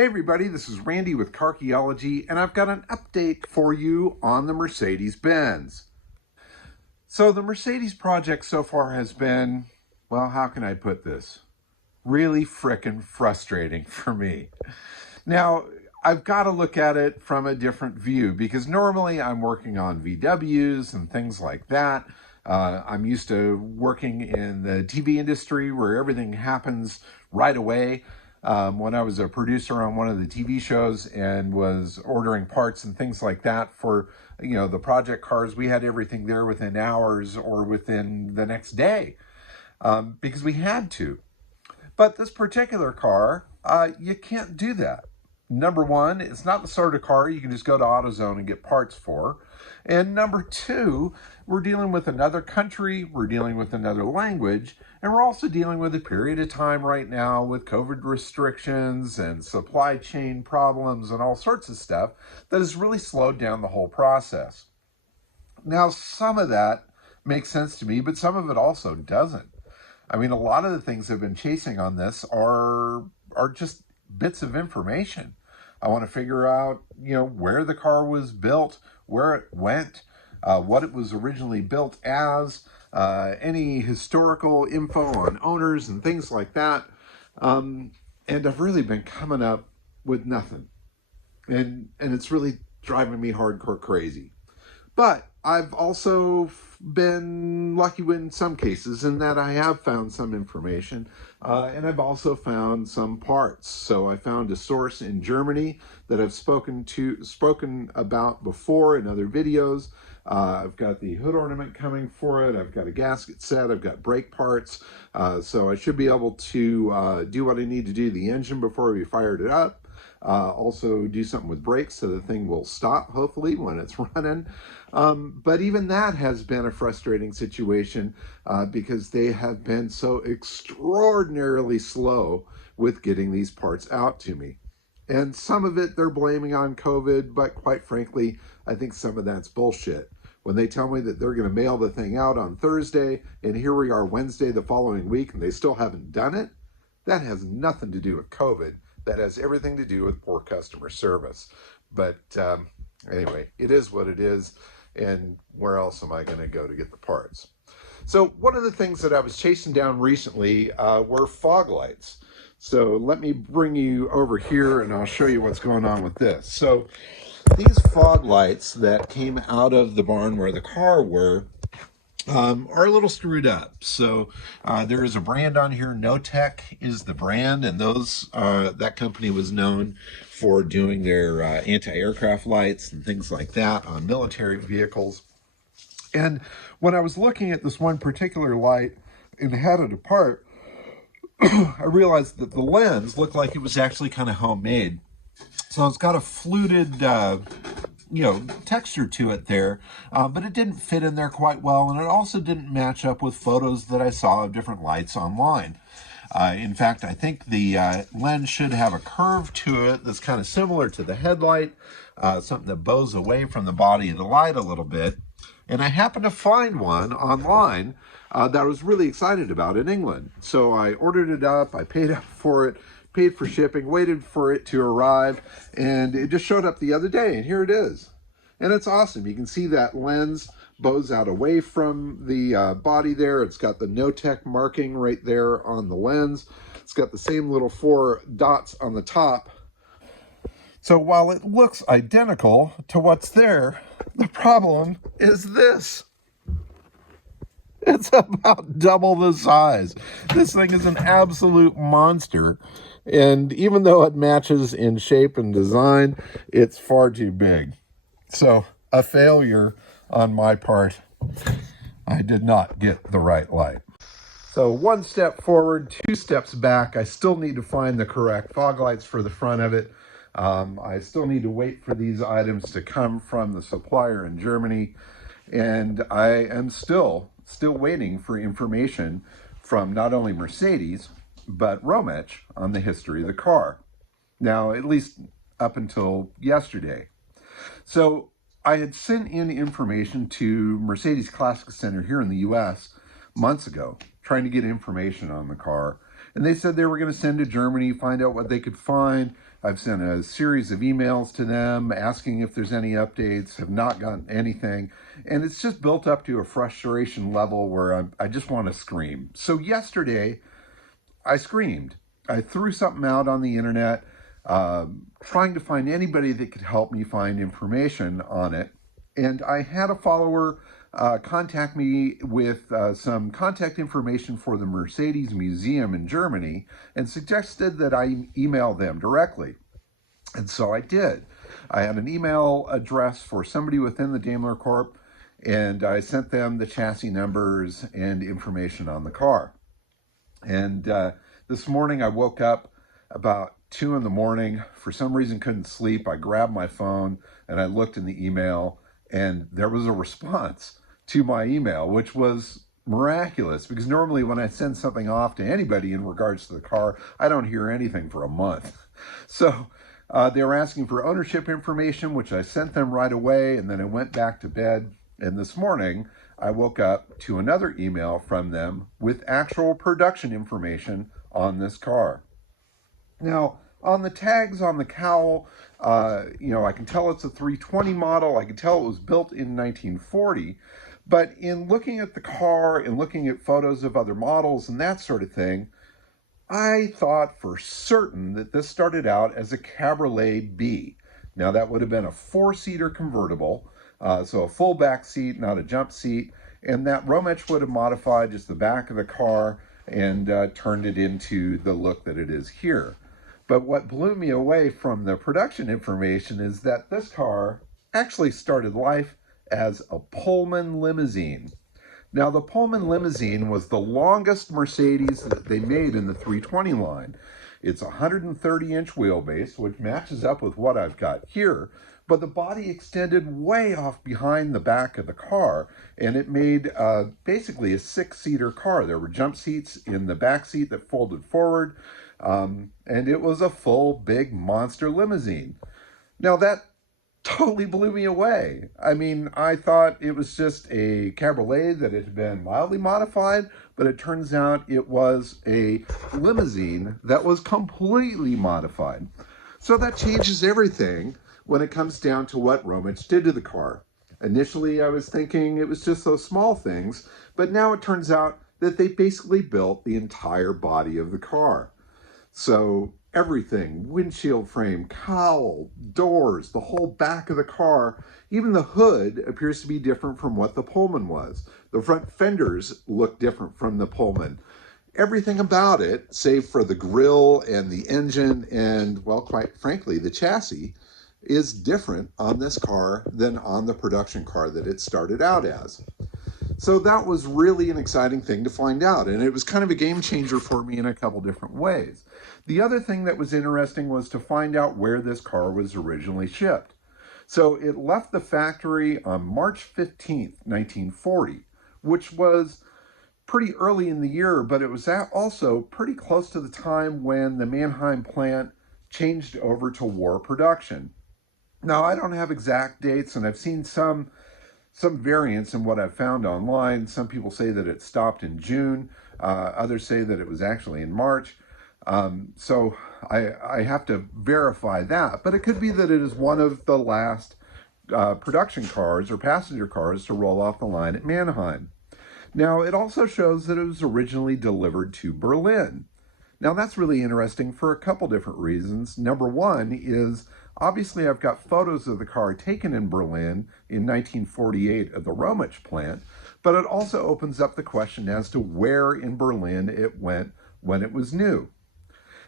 Hey everybody, this is Randy with Carchaeology, and I've got an update for you on the Mercedes-Benz. So the Mercedes project so far has been, well, how can I put this? Really frickin' frustrating for me. Now, I've got to look at it from a different view because normally I'm working on VWs and things like that. I'm used to working in the TV industry where everything happens right away. When I was a producer on one of the TV shows and was ordering parts and things like that for, the project cars, we had everything there within hours or within the next day because we had to. But this particular car, you can't do that. Number one, it's not the sort of car you can just go to AutoZone and get parts for. And number two, we're dealing with another country, we're dealing with another language, and we're also dealing with a period of time right now with COVID restrictions and supply chain problems and all sorts of stuff that has really slowed down the whole process. Now, some of that makes sense to me, but some of it also doesn't. I mean, a lot of the things I've been chasing on this are just bits of information. I want to figure out, where the car was built, where it went, what it was originally built as, any historical info on owners and things like that. And I've really been coming up with nothing. And it's really driving me hardcore crazy. But I've also been lucky in some cases in that I have found some information and I've also found some parts. So I found a source in Germany that I've spoken about before in other videos. I've got the hood ornament coming for it. I've got a gasket set. I've got brake parts. So I should be able to do what I need to do to the engine before we fired it up. Also do something with brakes so the thing will stop, hopefully, when it's running. But even that has been a frustrating situation because they have been so extraordinarily slow with getting these parts out to me. And some of it they're blaming on COVID, but quite frankly, I think some of that's bullshit. When they tell me that they're going to mail the thing out on Thursday, and here we are Wednesday the following week, and they still haven't done it, that has nothing to do with COVID. That has everything to do with poor customer service. But anyway, it is what it is. And where else am I going to go to get the parts? So one of the things that I was chasing down recently were fog lights. So let me bring you over here and I'll show you what's going on with this. So these fog lights that came out of the barn where the car were are a little screwed up. So there is a brand on here. NoTech is the brand, and that company was known for doing their anti-aircraft lights and things like that on military vehicles. And when I was looking at this one particular light and had it apart, I realized that the lens looked like it was actually kind of homemade. So it's got a fluted texture to it there, but it didn't fit in there quite well, and it also didn't match up with photos that I saw of different lights online. In fact, I think the lens should have a curve to it that's kind of similar to the headlight, something that bows away from the body of the light a little bit. And I happened to find one online that I was really excited about in England. So I ordered it up, I paid up for it, paid for shipping, waited for it to arrive, and it just showed up the other day, and here it is. And it's awesome. You can see that lens bows out away from the body there. It's got the NoTech marking right there on the lens. It's got the same little 4 dots on the top. So while it looks identical to what's there, the problem is this. It's about double the size. This thing is an absolute monster. And even though it matches in shape and design, it's far too big. So a failure on my part. I did not get the right light. So 1 step forward, 2 steps back. I still need to find the correct fog lights for the front of it. I still need to wait for these items to come from the supplier in Germany. And I am still waiting for information from not only Mercedes, but Romech on the history of the car. Now, at least up until yesterday. So I had sent in information to Mercedes Classic Center here in the US months ago, trying to get information on the car. And they said they were going to send to Germany, find out what they could find. I've sent a series of emails to them asking if there's any updates, have not gotten anything. And it's just built up to a frustration level where I just want to scream. So yesterday, I screamed. I threw something out on the internet, trying to find anybody that could help me find information on it. And I had a follower contact me with some contact information for the Mercedes Museum in Germany and suggested that I email them directly. And so I did. I had an email address for somebody within the Daimler Corp, and I sent them the chassis numbers and information on the car. And this morning I woke up about 2 in the morning. For some reason couldn't sleep. I grabbed my phone and I looked in the email, and there was a response to my email, which was miraculous, because normally when I send something off to anybody in regards to the car, I don't hear anything for a month. So they were asking for ownership information, which I sent them right away, and then I went back to bed. And this morning I woke up to another email from them with actual production information on this car. Now, on the tags on the cowl, I can tell it's a 320 model. I can tell it was built in 1940. But in looking at the car and looking at photos of other models and that sort of thing, I thought for certain that this started out as a Cabriolet B. Now, that would have been a 4-seater convertible, so a full back seat, not a jump seat. And that Romech would have modified just the back of the car and turned it into the look that it is here. But what blew me away from the production information is that this car actually started life as a Pullman limousine. Now, the Pullman limousine was the longest Mercedes that they made in the 320 line. It's a 130-inch wheelbase, which matches up with what I've got here, but the body extended way off behind the back of the car, and it made basically a 6-seater car. There were jump seats in the back seat that folded forward, and it was a full, big monster limousine. Now, that totally blew me away. I mean, I thought it was just a Cabriolet that had been mildly modified, but it turns out it was a limousine that was completely modified. So that changes everything when it comes down to what Romech did to the car. Initially, I was thinking it was just those small things, but now it turns out that they basically built the entire body of the car. So everything, windshield frame, cowl, doors, the whole back of the car, even the hood appears to be different from what the Pullman was. The front fenders look different from the Pullman. Everything about it, save for the grille and the engine and, well, quite frankly, the chassis, is different on this car than on the production car that it started out as. So that was really an exciting thing to find out, and it was kind of a game changer for me in a couple different ways. The other thing that was interesting was to find out where this car was originally shipped. So it left the factory on March 15th, 1940, which was pretty early in the year, but it was also pretty close to the time when the Mannheim plant changed over to war production. Now, I don't have exact dates, and I've seen some variance in what I've found online. Some people say that it stopped in June. Others say that it was actually in March. So I have to verify that. But it could be that it is one of the last production cars or passenger cars to roll off the line at Mannheim. Now, it also shows that it was originally delivered to Berlin. Now, that's really interesting for a couple different reasons. Number one is, obviously, I've got photos of the car taken in Berlin in 1948 at the Romech plant, but it also opens up the question as to where in Berlin it went when it was new.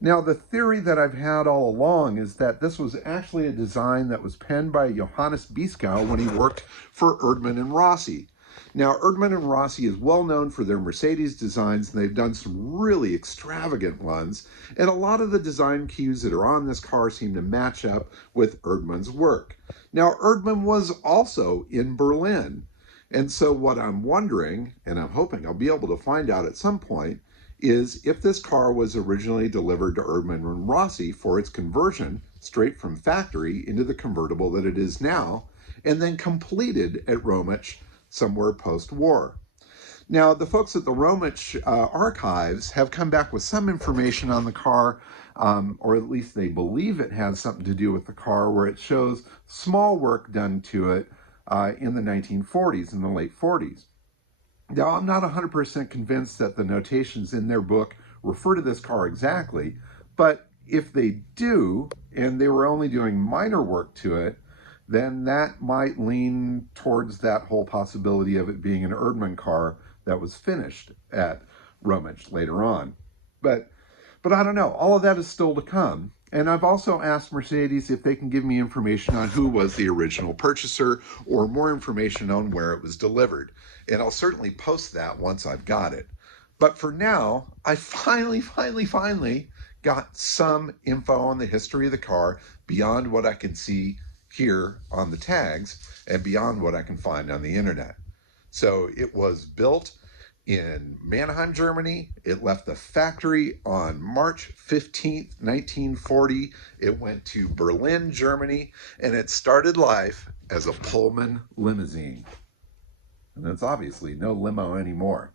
Now, the theory that I've had all along is that this was actually a design that was penned by Johannes Bischow when he worked for Erdmann and Rossi. Now, Erdmann and Rossi is well known for their Mercedes designs, and they've done some really extravagant ones, and a lot of the design cues that are on this car seem to match up with Erdmann's work. Now, Erdmann was also in Berlin, and so what I'm wondering, and I'm hoping I'll be able to find out at some point, is if this car was originally delivered to Erdmann and Rossi for its conversion straight from factory into the convertible that it is now, and then completed at Romech somewhere post-war. Now, the folks at the Romich archives have come back with some information on the car, or at least they believe it has something to do with the car, where it shows small work done to it in the 1940s, in the late 40s. Now, I'm not 100% convinced that the notations in their book refer to this car exactly, but if they do, and they were only doing minor work to it, then that might lean towards that whole possibility of it being an Erdmann car that was finished at Romich later on. But I don't know. All of that is still to come. And I've also asked Mercedes if they can give me information on who was the original purchaser or more information on where it was delivered. And I'll certainly post that once I've got it. But for now, I finally got some info on the history of the car beyond what I can see here on the tags and beyond what I can find on the internet. So it was built in Mannheim, Germany. It left the factory on March 15th, 1940. It went to Berlin, Germany, and it started life as a Pullman limousine. And it's obviously no limo anymore.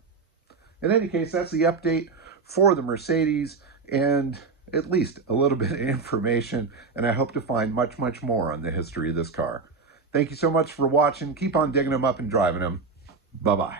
In any case, that's the update for the Mercedes and at least a little bit of information, and I hope to find much more on the history of this car. Thank you so much for watching. Keep on digging them up and driving them. Bye-bye.